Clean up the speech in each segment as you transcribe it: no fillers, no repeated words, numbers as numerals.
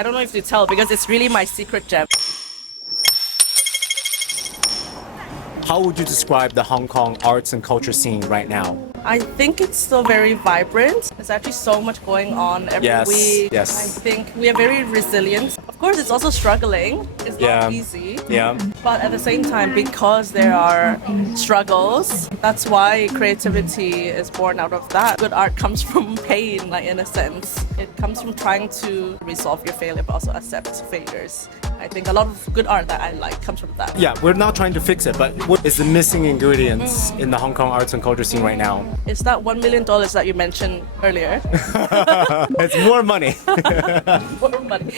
I don't know if you tell because it's really my secret gem. How would you describe the Hong Kong arts and culture scene right now? I think it's still very vibrant. There's actually so much going on every week. Yes. I think we are very resilient. Of course, it's also struggling. It's not easy. Yeah. But at the same time, because there are struggles, that's why creativity is born out of that. Good art comes from pain, like in a sense. It comes from trying to resolve your failure, but also accept failures. I think a lot of good art that I like comes from that. Yeah, we're not trying to fix it, but what is the missing ingredients in the Hong Kong arts and culture scene right now? It's that $1 million that you mentioned earlier. It's more money. More money.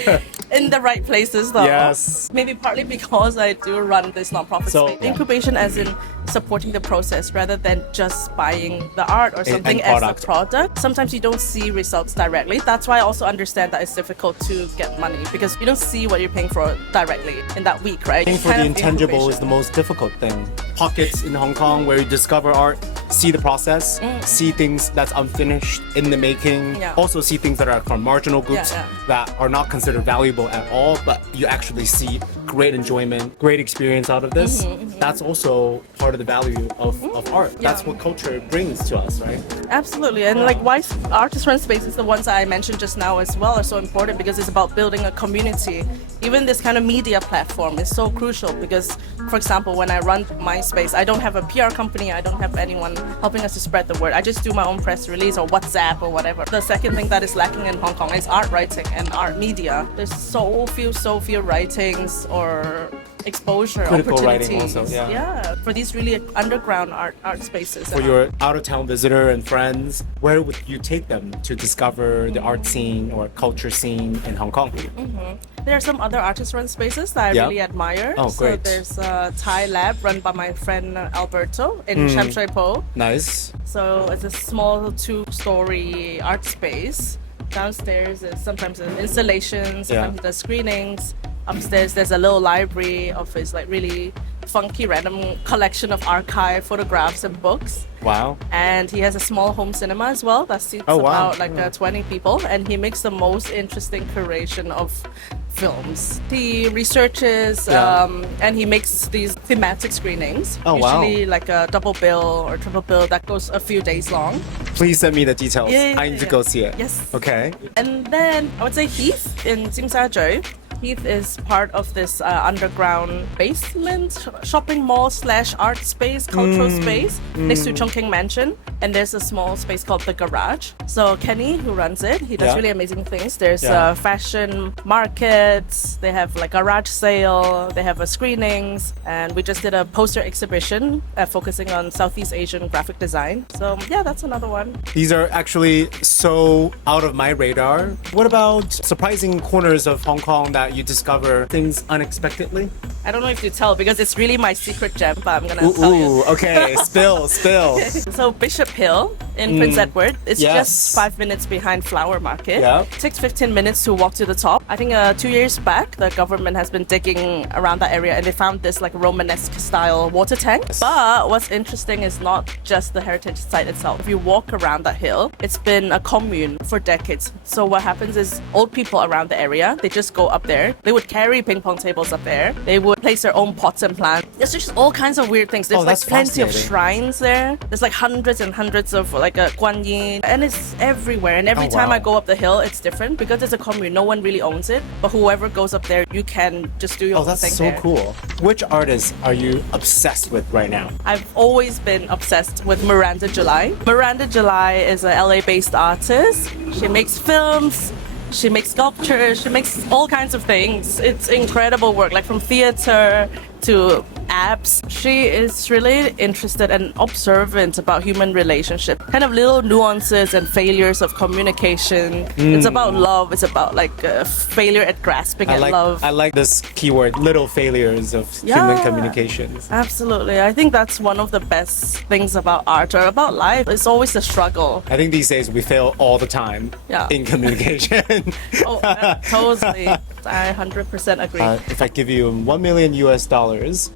In the right places though. Yes. Maybe partly because I do run this nonprofit space. Yeah. Incubation as in supporting the process rather than just buying the art or something End as product. the product. Sometimes you don't see results directly. That's why I also understand that it's difficult to get money because you don't see what you're paying for directly in that week, right? Paying for the intangible is the most difficult thing. Pockets in Hong Kong where you discover art, see the process, see things that's unfinished in the making, also see things that are from marginal groups that are not considered valuable at all, but you actually see great enjoyment, great experience out of this. That's also part of the value of art. That's what culture brings to us, right? Absolutely. And like why artist-run spaces, the ones that I mentioned just now as well, are so important because it's about building a community. Even this kind of media platform is so crucial because, for example, when I run my space, I don't have a PR company, I don't have anyone helping us to spread the word. I just do my own press release or WhatsApp or whatever. The second thing that is lacking in Hong Kong is art writing and art media. There's so few writings or exposure Critical opportunities. writing also, For these really underground art spaces. For your out-of-town visitor and friends, where would you take them to discover the art scene or culture scene in Hong Kong? There are some other artist-run spaces that I really admire. Oh, so great. there's a Thai lab run by my friend Alberto in Sham Shui Po. Nice. So it's a small 2-story art space. Downstairs is sometimes an installation, sometimes there's screenings. Upstairs there's a little library of his like really funky random collection of archive photographs and books. Wow. And he has a small home cinema as well that seats about 20 people, and he makes the most interesting curation of films. He researches and he makes these thematic screenings. Usually like a double bill or triple bill that goes a few days long. Please send me the details. I need to go see it. Yes. Okay. And then I would say Heath in Tsim Sha Tsui. Heath is part of this underground basement shopping mall / art space, cultural space next to Chongqing Mansion. And there's a small space called The Garage. So Kenny, who runs it, he does really amazing things. There's fashion markets, they have like garage sale, they have screenings. And we just did a poster exhibition focusing on Southeast Asian graphic design. So yeah, that's another one. These are actually so out of my radar. What about surprising corners of Hong Kong that you discover things unexpectedly? I don't know if you tell because it's really my secret gem, but I'm gonna tell you. Okay, spill. So Bishop Hill in Prince Edward, it's just 5 minutes behind Flower Market. It takes 15 minutes to walk to the top. I think 2 years back, the government has been digging around that area and they found this like Romanesque style water tank. But what's interesting is not just the heritage site itself. If you walk around that hill, it's been a commune for decades. So what happens is old people around the area, they just go up there. They would carry ping pong tables up there. They would place their own pots and plants. There's just all kinds of weird things. There's like plenty of shrines there. There's like hundreds and hundreds of like a Guan Yin, and it's everywhere. And every time I go up the hill, it's different because it's a commune. No one really owns it, but whoever goes up there, you can just do your own thing there. That's so cool. Which artists are you obsessed with right now? I've always been obsessed with Miranda July. Miranda July is a LA-based artist. She makes films. She makes sculptures, she makes all kinds of things. It's incredible work, like from theater to apps. She is really interested and observant about human relationships, kind of little nuances and failures of communication. It's about love, it's about like failure at grasping at love. I like this keyword, little failures of human communications. Absolutely. I think that's one of the best things about art or about life. It's always the struggle. I think these days we fail all the time in communication. Totally. I 100% agree. If I give you $1 million,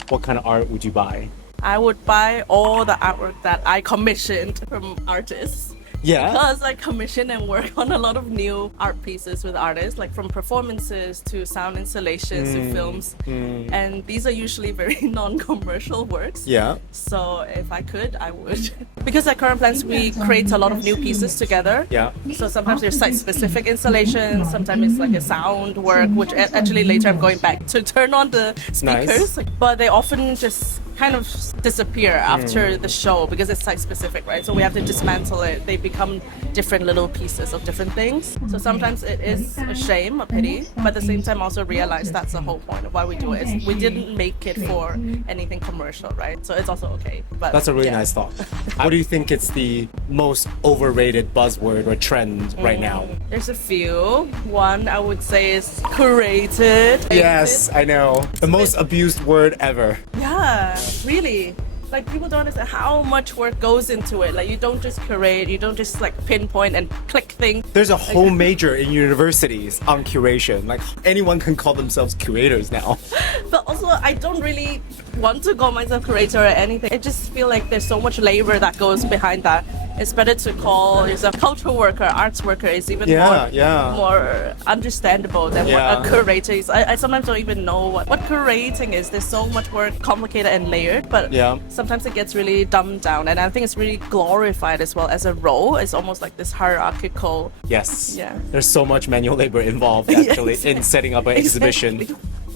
what kind of art would you buy? I would buy all the artwork that I commissioned from artists. Yeah. Because I commission and work on a lot of new art pieces with artists, like from performances to sound installations to films. And these are usually very non-commercial works. Yeah. So if I could, I would. Because at Current Plans, we create a lot of new pieces together. Yeah. So sometimes there's site-specific installations, sometimes it's like a sound work, which actually later I'm going back to turn on the speakers. Nice. But they often just kind of disappear after the show because it's site-specific, right? So we have to dismantle it. They become different little pieces of different things. So sometimes it is a shame, a pity, but at the same time also realize that's the whole point of why we do it. We didn't make it for anything commercial, right? So it's also okay. But that's a really nice thought. What do you think it's the most overrated buzzword or trend right now? There's a few. One I would say is curated. Yes, I know. The most abused word ever. Yeah, really. Like, people don't understand how much work goes into it. Like, you don't just curate, you don't just like pinpoint and click things. There's a whole major in universities on curation. Like, anyone can call themselves curators now. But also, I don't really want to call myself curator or anything. I just feel like there's so much labor that goes behind that. It's better to call yourself a cultural worker, arts worker is even more understandable than what a curator is. I sometimes don't even know what curating is. There's so much more complicated and layered, but sometimes it gets really dumbed down. And I think it's really glorified as well as a role. It's almost like this hierarchical. Yes. Yeah. There's so much manual labor involved actually in setting up an exhibition.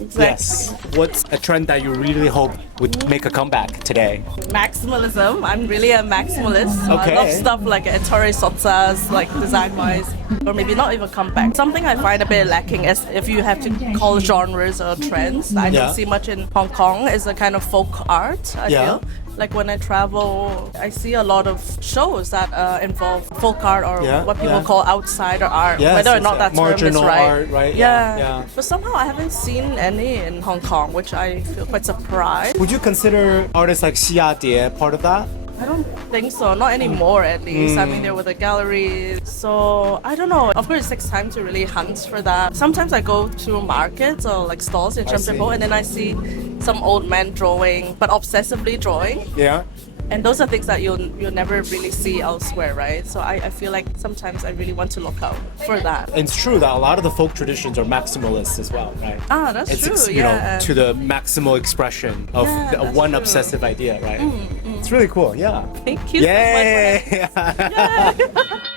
Exactly. Yes. What's a trend that you really hope would make a comeback today? Maximalism. I'm really a maximalist. So Okay. I love stuff like Ettore Sozza's, like design-wise, or maybe not even comeback. Something I find a bit lacking is if you have to call genres or trends that I don't see much in Hong Kong is a kind of folk art, I feel. Like when I travel, I see a lot of shows that involve folk art or what people call outsider art, whether or not that term is marginal right. art, right? Yeah. But somehow I haven't seen any in Hong Kong, which I feel quite surprised. Would you consider artists like Xia Die part of that? I don't think so, not anymore at least. I mean, there were the galleries, so I don't know. Of course, it takes time to really hunt for that. Sometimes I go to markets or like stalls in Champion and then I see some old man drawing, but obsessively drawing. Yeah. And those are things that you'll never really see elsewhere, right? So I feel like sometimes I really want to look out for that. And it's true that a lot of the folk traditions are maximalists as well, right? Ah, that's true. You know, to the maximal expression of one obsessive idea, right? It's really cool. Yeah. Thank you so much. Yay!